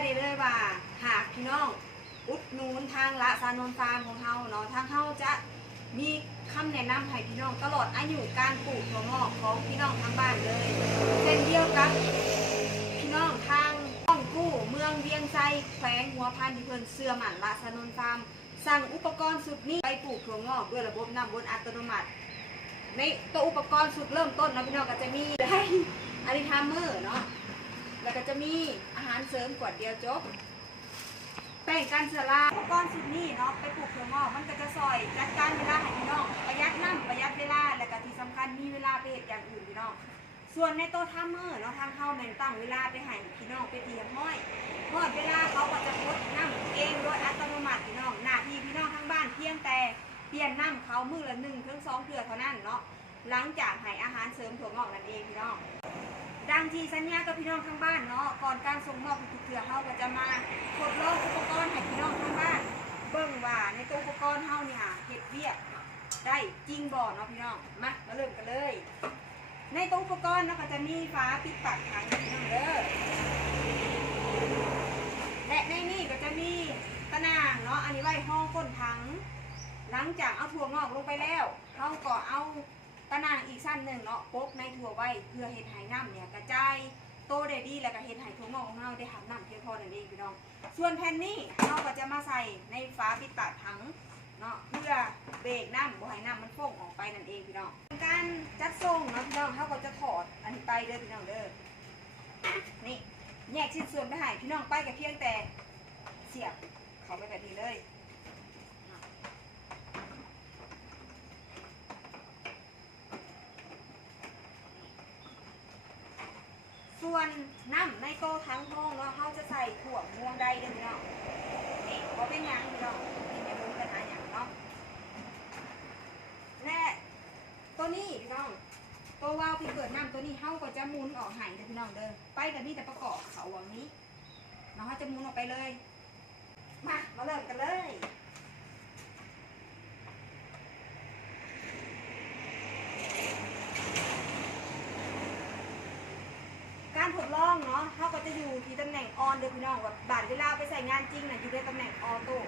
ได้เลยว่าหากพี่น้องอุดหนุนทางละซานนฟาร์มของเฮาเนาะทางเฮาจะมีคำแนะนำให้พี่น้องตลอดอายุการปลูกถั่วงอกของพี่น้องทางบ้านเลยเช่นเดียวกับพี่น้องทางห้องกู้เมืองเวียงไซแขวงหัวพันที่เพิ่นเสื่อมันละซานนฟาร์มสั่งอุปกรณ์สุดนี้ไปปลูกถั่วงอกด้วยระบบน้ำวนอัตโนมัติในตัวอุปกรณ์สุดเริ่มต้นนะพี่น้องก็จะมีอันนี้ทามเมอร์เนาะแล้วก็จะมีอาหารเสริมขวดเดียวจบแป้งกันเชื้อราอุปกรณ์สุดนี้เนาะไปปลูกถั่วงอกมันก็จะซอยจัดการเวลาให้พี่น้องประหยัดน้ำประหยัดเวลาและก็ที่สำคัญมีเวลาไปเหตุอย่างอื่นพี่น้องส่วนในโต๊ะทามเมอร์เนาะทางเข้าแมนตั้งเวลาไปให้พี่น้องไปเตรียมห้อยเมื่อเวลาเขาก็จะพดน้ำเองโดยอัตโนมัติพี่น้องหน้าที่พี่น้องทั้งบ้านเพียงแต่เปลี่ยนน้ำเขามือละ1 ถึง 2 เทื่อเท่านั้นเนาะหลังจากให้อาหารเสริมถั่วงอกนั่นเองพี่น้องดังที่สัญญากับพี่น้องทั้งบ้านเนาะก่อนการส่งมอบทุกเทื่อเฮาก็จะมาทดลองอุปกรณ์ให้พี่น้องทั้งบ้านเบิ่งว่าในตัวอุปกรณ์เฮาเนี่ยเฮ็ดเวียกได้จริงบ่เนาะพี่น้องมาเริ่มกันเลยในตัวอุปกรณ์เนาะก็จะมีฝาปิดปากถังพี่น้องเด้อและในนี้ก็จะมีตะนางเนาะอันนี้ไว้ห้องก้นถังหลังจากเอาถั่วงอกลงไปแล้วเฮาก็เอาตะนางอีกสั้นหนึ่งเนาะปกในถั่วไว้เพื่อเห็ดไหน้ำเนี่ยกระจายโตได้ดีแล้วก็เห็ดไหถั่วงอกของเราได้หับน้ำเพียงพอนั่นเองพี่น้องส่วนแผ่นนี้เราก็จะมาใส่ในฝาปิดปากถังเนาะเพื่อเบรกน้ำบ่ให้น้ำมันฟงออกไปนั่นเองพี่น้องการจัดทรงเนาะพี่น้องเขาก็จะถอดอันนี้ไปเด้อพี่น้องเด้อนี่แยกชิ้นส่วนไปให้พี่น้องไปกับเพียงแต่เสียบเขาไปแบบนี้เลยส่วนน้ำในโต๊ะทั้งห้องเนาะเขาจะใส่ถั่วม่วงได้เด้อพี่น้องนี่เพราะเป็นยังพี่น้องนี่อย่าลืมกันนะอย่างเนาะและตัวนี้พี่น้องตัววาล์วที่เกิดน้ำตัวนี้เขาก็จะหมุนออกหายเด้อพี่น้องเด้อไปกับนี่แต่ประกอบเขาวางนี้เนาะเขาจะหมุนออกไปเลยมาเริ่มกันเลยการทดลองเนาะเขาก็จะอยู่ที่ตำแหน่งออนเด้อพี่น้องแบบบาดเวลาไปใส่งานจริงน่ะอยู่ในตำแหน่งออโต้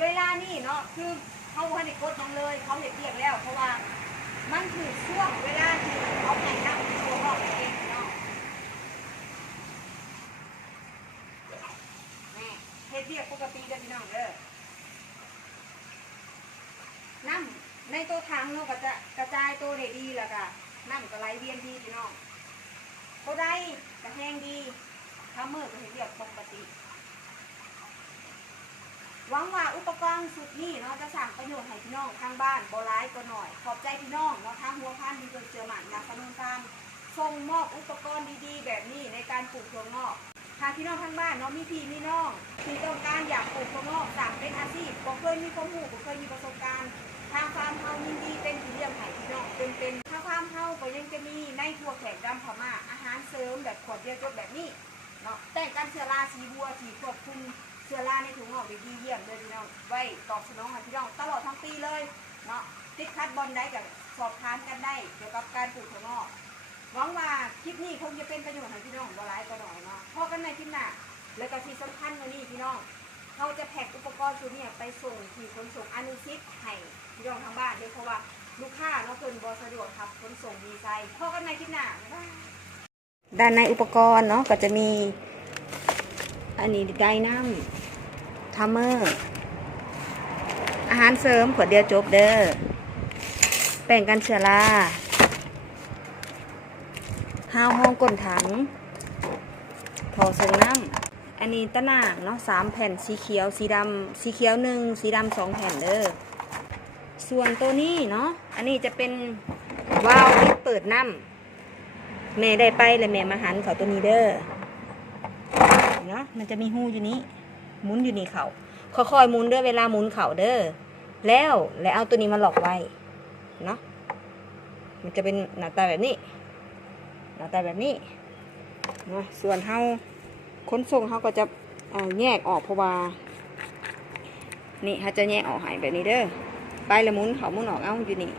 เวลานี่เนาะคือเขาให้ในกดน้องเลยเขาเห็นเรียกแล้วเพราะว่ามันคือช่วงเวลาที่เขาแข่งน้ำโชว์ออกเองเนาะเฮ็ดเรียกปกติเด้อพี่น้องเด้อน้ำในตัวทางเราก็จะกระจายตัวได้ดีแล้วก็น้ำก็ไหลเวียนดีพี่น้องเขาได้กระแห้งดีทำมือก็เฮ็ดเรียกปกติหวังว่าอุปกรณ์สุดนี้เนาะจะสร้างประโยชน์ให้พี่น้องทางบ้านบ่ร้ายก็หน่อยขอบใจพี่น้องเนาะทางหัวพันธุ์ที่เพิ่นเจอหมันนักขนมตามส่งมอบอุปกรณ์ดีๆแบบนี้ในการปลูกถั่วงอกทางพี่น้องทางบ้านเนาะมีพี่มีน้องที่ต้องการอยากปลูกถั่วงอกสั่งเป็นอาชีพบ่เคยมีความรู้บ่เคยมีประสบการณ์ทางฟาร์มเฮายินดีเป็นที่เลี้ยงให้พี่น้องเป็นทางฟาร์มเฮาก็ยังจะมีในถั่วแขกดำพม่าอาหารเสริมแบบขวดเดียวจบแบบนี้เนาะแต่งกันเชื้อราสีบัวที่ควบคุมเชื้อราในถั่วงอกได้ดีเยี่ยมเลยพี่น้องไว้ตอบสนองให้พี่น้องตลอดทั้งปีเลยเนาะติดคัดบอลได้กับสอบถามกันได้เกี่ยวกับการปลูกถั่วงอกหวังว่าคลิปนี้คงจะเป็นประโยชน์ให้พี่น้องบ่หลายก็น้อยเนาะพอกันในคลิปหน้าแล้วก็ที่สำคัญกว่านี้พี่น้องเขาจะแพ็คอุปกรณ์ตัวนี้ไปส่งที่ขนส่งอนุชิตให้พี่น้องทางบ้านเลยเพราะว่าลูกค้าเนาะเพิ่นบ่สะดวกครับขนส่งดีไซน์พอกันในคลิปหน้าด้านในอุปกรณ์เนาะก็จะมีอันนี้ไดน้ำทัมเมอร์อาหารเสริมขวดเดียวจบเด้อแป้งกันเชื้อราห้าวห้องก้นถังทอส่งน้ำอันนี้ตะนางเนาะ3 แผ่นสีเขียวสีดำสีเขียว1สีดำ2 แผ่นเด้อส่วนตัวนี้เนาะอันนี้จะเป็นวาล์วที่เปิดน้ำแม่ได้ไปเลยแม่มาหันเขาตัวนี้เด้อเนาะมันจะมีหูอยู่นี้หมุนอยู่นี่เขาค่อยๆหมุนเด้อเวลาหมุนเขาเด้อแล้วเอาตัวนี้มาหลอกไว้เนาะมันจะเป็นหน้าตาแบบนี้เนาะส่วนเฮาขนส่งเขาก็จะแยกออกเพราะว่านี่เขาจะแยกออกหายแบบนี้เด้อไปละหมุนเขาหมุนออกเอาอยู่นี่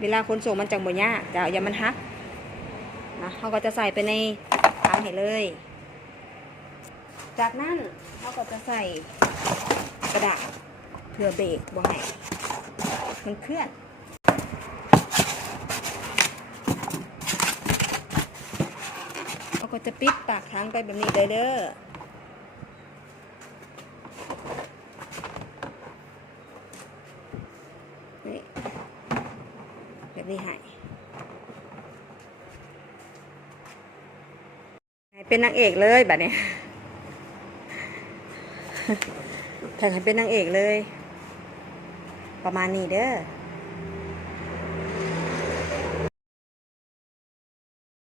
เวลาขนส่งมันจังบ่ยากจะอย่ามันหัก นะเขาก็จะใส่ไปในถังให้เลย จากนั้นเขาก็จะใส่กระดาษเพื่อเบรกบ่ให้มันเคลื่อนเขาก็จะปิดปากถังไปแบบนี้เลยเด้อนี่แบบนี้ให้เป็นนางเอกเลยแบบนี้แข่งให้เป็นนางเอกเลยประมาณนี้เด้อ